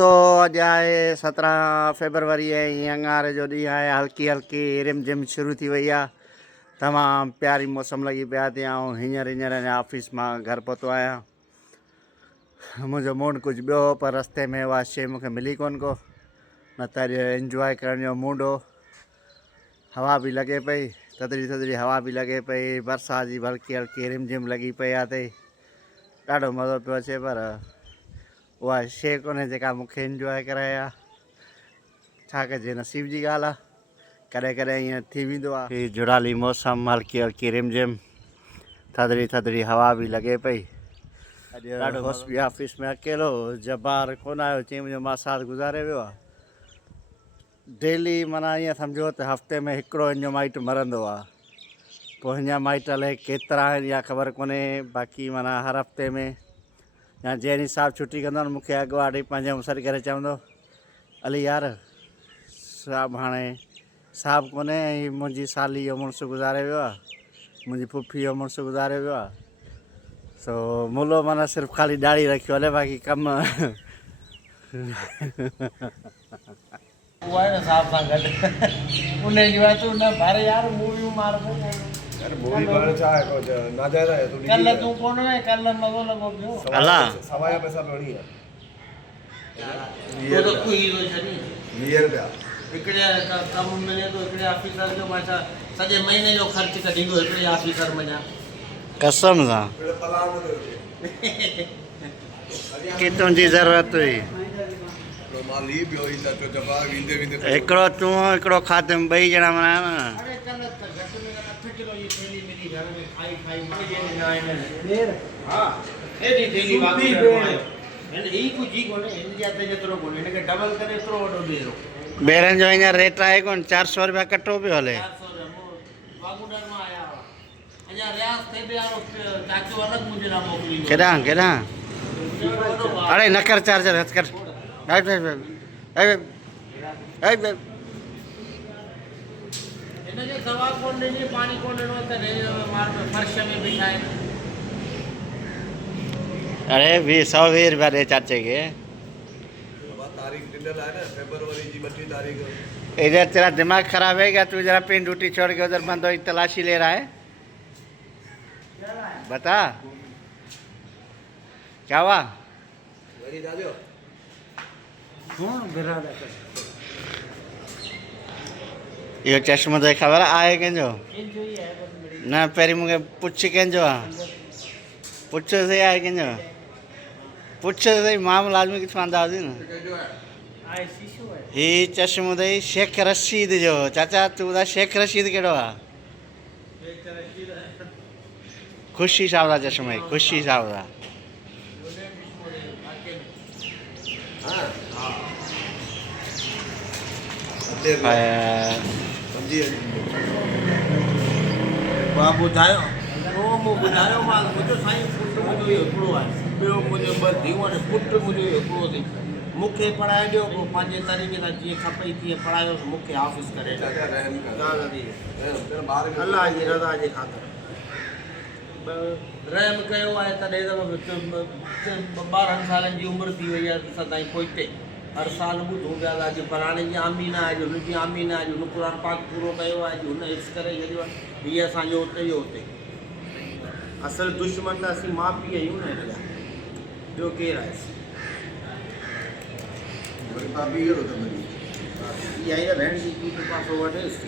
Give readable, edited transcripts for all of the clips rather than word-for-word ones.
दोस्तों अज है 17 फरवरी है अंगारे जो डी है हल्की हल्की रिमझिम शुरू थी वही है। तमाम प्यारी मौसम लगी पिया थी। हींअर हींअर ऑफिस में घर पहुतो आया। मुझे मूड कुछ बो पर रस्ते में वह शे मुझे मिली कोन को न त एंजॉय करने जो मूड हो। हवा भी लगे पई तदड़ी तदड़ी हवा भी लगे पई। बरसात जी हल्की हल्की रिमझिम लगी पई आहे ॾाढो मज़ो पियो अचे पर वह शे कोन्हे जेका मूंखे इंजॉय कराया। छा कजे नसीब जी ॻाल्हि आहे। कॾहिं कॾहिं ईअं थी वेंदो आहे। हीअ जुड़ाली मौसम हल्की हल्की रिमझिम थदड़ी थदड़ी हवा भी लगे पई। अॼु होस बि ऑफिस में अकेलो जब्बार कोन आयो। चई मुंहिंजो मां साथ गुज़ारे वियो आहे। डेली माना ईअं सम्झो त हफ़्ते में हिकिड़ो हिनजो माइट मरंदो आहे। पोइ हिन माइट अलाए केतिरा आहिनि या ख़बर कोन्हे। बाक़ी माना हर हफ़्ते में या जंहिं ॾींहुं साहब छुट्टी कंदो न मूंखे अॻुवाट पंहिंजे मुसर करे चवंदो अली यार साहब हाणे साहब कोन्हे ऐं मुंहिंजी साली जो मुड़ुसु गुज़ारे वियो आहे। मुंहिंजी पुफी जो मुड़ुसु गुज़ारे वियो आहे। सो मुलो माना सिर्फ़ु ख़ाली ॾाढ़ी रखियो हले बाक़ी कमु हुआ है ना साहब सां गॾु उन जो आहे तूं न भारे यार मूवियूं मार यार मूवी पर चाहे को नाजायज है तू कल तूं कोन है कल मज़ो लॻो पियो अला सवाया पैसा पड़ी है वो तो कोई हीरो छनी 20 रुपया हिकिड़े कमु मिले थो हिकिड़े ऑफिसर जो मां छा सॼे महीने जो ख़र्चु कढींदो हिकिड़े ऑफिसर मञा कसम सां पलान की तुंहिंजी ज़रूरत हुई। तो माली बियो ई त जबा विंदे विंदे हिकिड़ो तूं हिकिड़ो खातम ॿई ॼणा मनाया न। अरे कल घटि में घटि 8 किलो ये थैली मिली घर में खाई खाई मजे न आए देर हां एडी थैली वापस आयो इन ई कुछ ही कोने इंडिया ते जेतिरो कोने इनके डबल करे एतिरो वॾो ॾेरो बेरन जो हींअर रेट आहे कोन 400 रुपया कटो पियो हले। 400 वागुडर में आया हुआ अञा रियाज़ थे बि यारो चाचो अलॻि मुंहिंजे लाइ मोकिलींदो केॾां केॾां अरे न कर चार्जर हथ कर हिनखे दवा कोन ॾिनी पाणी कोन ॾिनो त मार में फर्श में बिठाए अरे 120 रुपया दे चाचे के। तारीख ॾिनल आहे न फरवरी जी 32 तारीख। इधर तेरा दिमाग खराब है क्या? तू जरा पेन ड्यूटी छोड़ के उधर बंदों की तलाशी ले रहा है। बता क्या हुआ? वरी दादियो कौन बिरादा यो चश्मो तो खबर आहे कंहिंजो इंजो ही है बस मेरी न पहिरीं मूंखे पुछ कंहिंजो आहे। पुछ सही आहे कंहिंजो पुछ सही मां लाज़मी किथां आंदा हुआसीं न। आई शीशो है ही चश्मो अथई शेख रशीद जो। चाचा तू ॿुधाए शेख रशीद कहिड़ो आहे? एक तरह की ख़ुशी साहब जा चश्मा आहे ख़ुशी साहब जा। समझी मां ॿुधायो मूं ॿुधायो मां मुंहिंजो साईं पुटु मुंहिंजो हिकिड़ो आहे ॿियो मुंहिंजो ॿ धीअरूं आहिनि पुटु मुंहिंजो हिकिड़ो अथई मूंखे पढ़ाए ॾियो पोइ पंहिंजे तरीक़े सां जीअं खपे तीअं पढ़ायोसि मूंखे ऑफिस करे अलाह जी रज़ा जे ख़ातिर रहम कयो आहे तॾहिं त 12 सालनि जी उमिरि थी वई आहे असां ताईं पोइते हर साल ॿुधूं पिया था अॼु फलाणे जी आमीना आहे अॼु हुनजी आमीना आहे अॼु हुन क़ुर पाक पूरो कयो आहे अॼु हुन हिस करे छॾियो आहे हीअ असांजो उते जो उते असल दुश्मन त असीं माउ पीउ आहियूं न हिन जा ॿियो केरु आहे भाभी कहिड़ो अथव इहा ई भेण जी तूं पासो वठेसि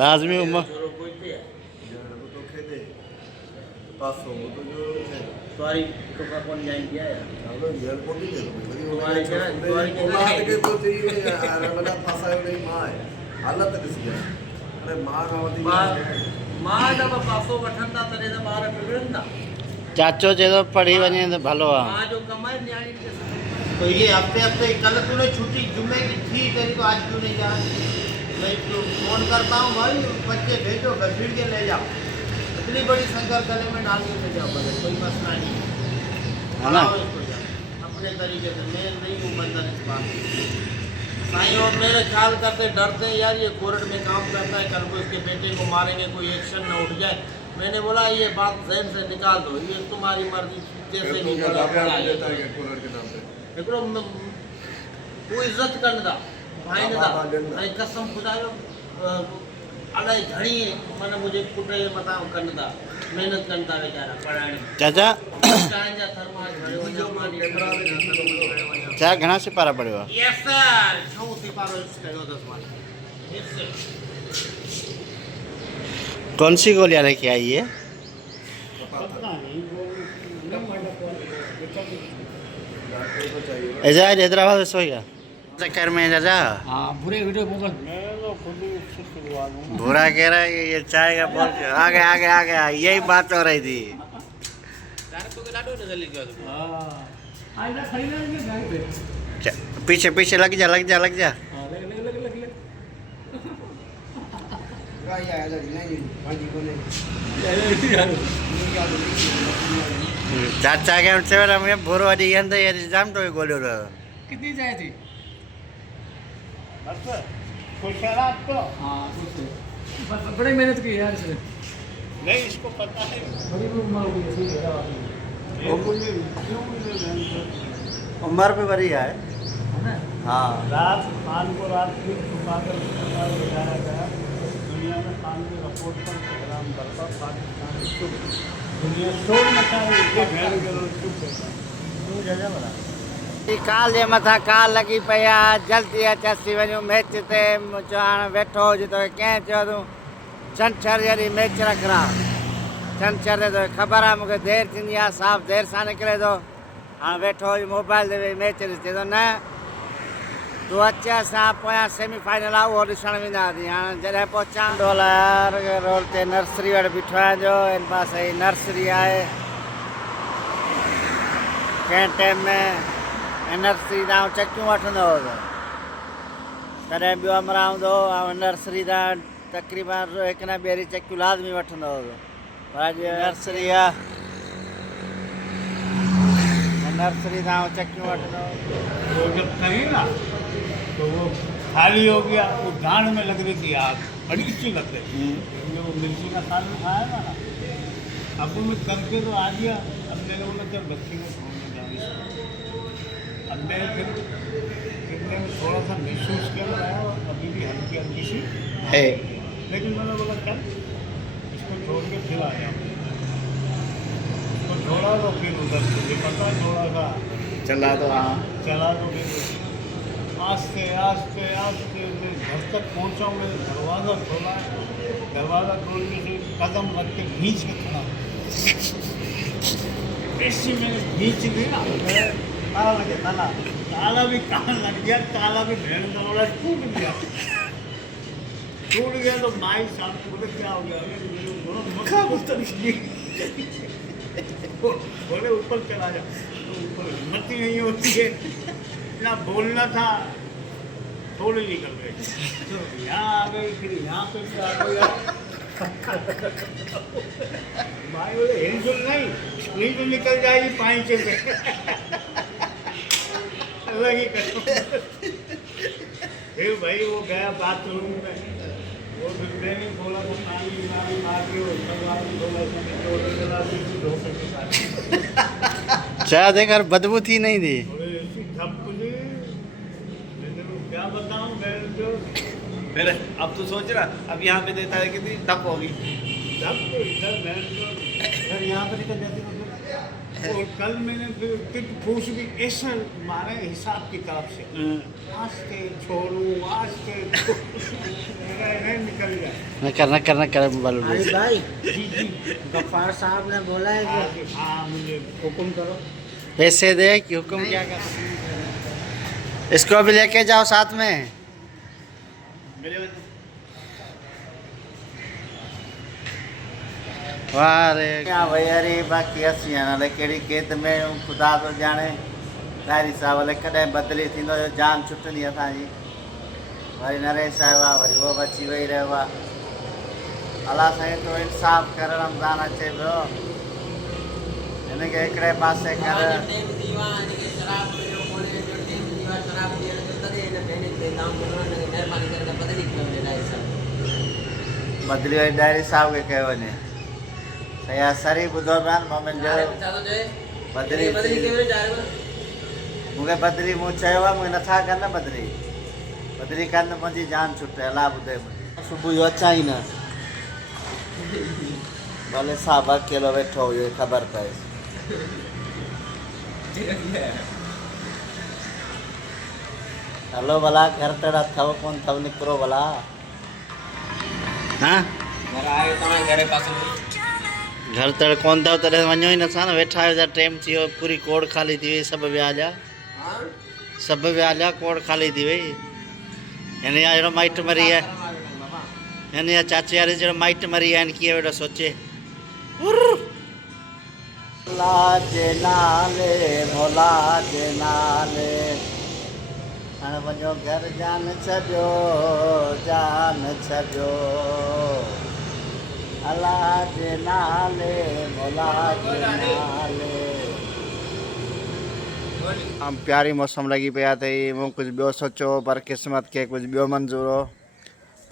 लाज़मी थोरो पोइते आहे तोखे दे पासो वो तो जो तुम्हारी तोखा कौन जाएंगी यार चलो जेल को भी दे दो तुम्हारे क्या तुम्हारी औलाद के तो चाहिए यार वला फसायो नहीं मां है हालत ॾिस गया अरे मां खां वधीक मां जब पासो वठनि था तॾहिं त ॿार बिगड़नि था चाचो चए थो पढ़ी वञे त भलो आहे। मां जो कमाए न्याणी तो ये हफ्ते हफ्ते कल तूने छुट्टी जुम्मे की थी तेरी तो आज क्यों नहीं जा मैं तो फोन करता हूँ भाई बच्चे भेजो घर फिर के ले जाओ इतनी बड़ी संकर गले में डाल के ले जाओ बगैर कोई मसला नहीं है ना? अपने तरीके से मैं नहीं हूँ बंधन इस बात साईं और मेरे ख्याल करते डरते हैं यार ये कोर्ट में काम करता है कल को इसके बेटे को मारेंगे कोई एक्शन न उठ जाए। मैंने बोला ये बात जहन से निकाल दो ये तुम्हारी मर्जी जैसे तो नहीं क्या बोला दावे बोला आप देता है कि कूलर के नाम पे हिकिड़ो तूं इज़त कनि था भाई हा, हा, ॾियनि था। ऐं कसम ख़ुदा जो अलाए घणी माना मुंहिंजे पुट जे मथां कनि था महिनत कनि था वीचारा पढ़ाइण में चाचा चांहि जा थर्मास भरियो दीदी जो वञा पाणी कैमरा में भरियो ॾिसंदो वञा, हूंदो। भरियो वञा। चाचा घणा सिपारा पढ़ियो आहे यस सर छह सिपारो कयो अथसि मां यस सर कौन सी गोलियां लेके आई है पता था डॉक्टर को चाहिए ना। एजाज हैदराबाद से सोया चक्कर में चाचा हाँ बुरे वीडियो मोकल भूरा कह रहा है कि ये चाय का बोल आ गया यही बात हो रही थी आज ना खरीदना है बैंक पे पीछे पीछे लग जा हाँ लग चाचा के उनसे मेरा मैं भूरो अड़ी अंदर ये जाम तो गोलियो रहा कितनी चाय थी बस खुश है आप तो हाँ कुछ बस बड़ी मेहनत की यार इसने नहीं इसको पता है बड़ी उम्र हो गई उम्र भी बड़ी है है ना हाँ रात खान को रात फिर छुपाकर अस्पताल भेजाया गया दुनिया में खान की रिपोर्ट पर प्रोग्राम करता पाकिस्तान चुप दुनिया शोर मचाई उसके घर के लोग चुप है काल जे मथां काल लॻी पई आहे जल्दी अची वञूं मैच ते जो हाणे वेठो हुजे तो कंहिं चयो तूं छंछरु जहिड़ी मैच रखणा छंछरु ते तोखे ख़बर आहे मूंखे देरि थींदी आहे साफ़ देरि सां निकिरे थो हाणे वेठो हुजे मोबाइल ते वेही मैच ॾिस चए थो न तूं अच असां पोयां सेमीफाइनल आहे उहो ॾिसणु वेंदासीं हाणे जॾहिं पहुचां रोड ते नर्सरी वटि बीठो आहियां जो हिन पासे ई नर्सरी आहे कंहिं टाइम में नर्सरी तां चकियूं वठंदो हुओ तॾहिं ॿियो अमरा हूंदो ऐं नर्सरी तां तक़रीबन हिकु न ॿीहरी चकियूं लाज़मी वठंदो हुओ पर अॼु नर्सरी आहे नर्सरी तां चकियूं वठंदो वो जब कही ना तो वो खाली हो गया वो गांड में लग रही थी आग बड़ी अच्छी लग रही जो मिर्ची का साल में खाया था ना अब मैं करके तो आ गया अब मैंने बोला चल बच्ची को छोड़ने जाऊँ अब मैं फिर कितने में थोड़ा सा महसूस कर रहा है अभी भी हल्की हल्की सी है लेकिन मैंने बोला चल इसको छोड़ के फिर आ जाऊँ उसको छोड़ा तो फिर उधर से निकलता थोड़ा सा चला तो हाँ चला तो फिर आस्ते आस्ते आस्ते मैं घर तक पहुंचा हूँ मैंने दरवाज़ा खोला दरवाज़ा खोलने से कदम रख के खींच के खड़ा ऐसी मैंने खींच दी ना ताला लगे ताला भी कान लग गया ताला भी भैंस दौड़ा टूट गया तो माई साहब को बोले क्या हो गया मक्खा उतर बोले ऊपर चला जा तो ऊपर हिम्मत ही नहीं होती है ना बोलना था थोड़ी निकल गए तो यहाँ आ गई फिर यहाँ पे भी आ गई भाई बोले हिलजुल नहीं तो निकल जाएगी पाइचे पे अलग ही फिर भाई वो गया बाथरूम में वो फिर मैंने बोला तो पानी मार के वो बोला चाय देकर बदबू थी नहीं थी क्या बताऊं मैं जो फिर अब तो सोच रहा अब यहाँ पे देता है कितनी तप होगी जब तो इधर मैं जो इधर यहाँ पर निकल जाती हूँ और कल मैंने फिर टिक पूछ भी ऐसा मारे हिसाब किताब से आस्ते छोड़ू आस्ते मेरा निकल गया न कर बोलो अरे भाई जी जी गफ्फार साहब ने बोला है कि हाँ मुझे हुक्म करो पैसे दे कि हुक्म क्या कर इसको भी लेके जाओ साथ में मेरे वाह रे क्या भई अरे बाक़ी असी हाणे कहिड़ी केत में ख़ुदा तो ॼाणे डायरी साहिब हले कॾहिं बदिली थींदो जो जान छुटंदी असांजी वरी नरेश साहिब आहे वरी उहो बि अची वेही रहियो आहे अलाह साईं तो इंसाफ़ कर रमज़ान अचे पियो हिनखे हिकिड़े पासे कर बदिली डायरी साहिब खे कयो वञे त या सरी ॿुधो पिया मोमिन जो बदरी बदली के वे जाए मूंखे बदरी मूं चयो आहे मूंखे नथा कनि बदरी बदरी कनि त मुंहिंजी जान छुटे अला ॿुधे सुबुह जो अचां ई न भले साहब अकेलो वेठो हुजे ख़बर पए हलो भला घर तड़ा अथव कोन अथव निकिरो भला हाँ घर आए तो घरे पास घर तड़ कोन अथव तॾहिं वञो ई नथा न वेठा आहियो त टाइम थी वियो पूरी कोड़ ख़ाली थी वई सभु विया जा हां सभु विया जा कोड़ ख़ाली थी वई हिन जा जहिड़ो माइट मरी आहे हिन जा चाचे वारे जहिड़ो माइट मरी विया आहिनि कीअं वेठो सोचे भोला जे नाले भोला जे नाले हाणे वञो घर जान छॾियो अला जे नाले भोला जे नाले हम प्यारी मौसम लगी पिया अथई मूं कुझु ॿियो सोचियो पर क़िस्मत खे कुझु ॿियो मंज़ूर हो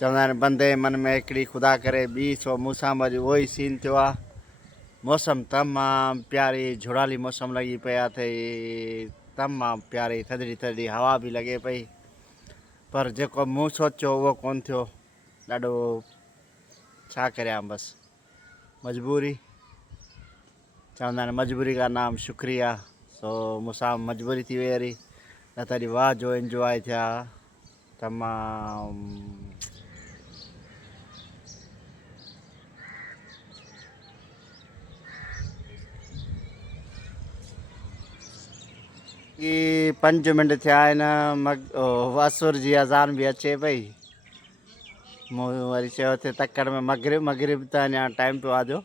चवंदा आहिनि बंदे मन में हिकिड़ी ख़ुदा करे ॿी सो मूंसां वरी उहो ई सीन थियो आहे मौसम तमामु प्यारी झुड़ाली मौसम लॻी पिया अथई तमामु प्यारी थधिड़ी थधिड़ी हवा बि लॻे पई पर जेको मूं सोचियो उहो कोन थियो ॾाढो छा करियां बसि मजबूरी चवंदा आहिनि मजबूरी का नाम शुक्रिया सो मूंसां मजबूरी थी वई वरी न त वाह जो इंजॉय थिया तमामु की 5 मिंट थिया आहिनि असुर जी अज़ान बि अचे पई मूं वरी चयो थिए तकड़ में मगरिब त अञा टाइम पियो आहे जो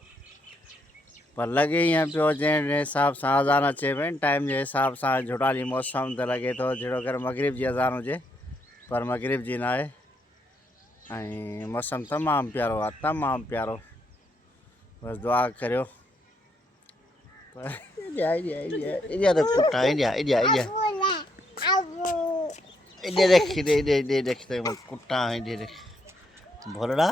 पर लॻे ईअं पियो जंहिं हिसाब सां अज़ान अचे पई टाइम जे हिसाब सां झुड़ाली मौसम त लॻे थो जहिड़ो करे मगरिब जी अज़ान हुजे पर मगरिब जी न आहे ऐं मौसम तमामु प्यारो आहे तमामु प्यारो बसि दुआ करियो इडिया तो पुट्टा इडिया देख कुट्टा इडिया देख भोलड़ा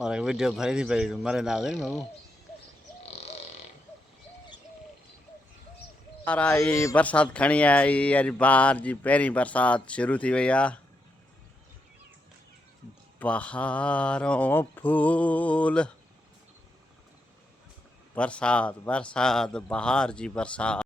और वीडियो भरी थी पई मरे ना आवे बाबू आई बरसात खणी आई अॼु बाहर जी पहिरीं बरसात शुरू थी वई आहे बहारों फूल बरसात बरसात बहार जी बरसात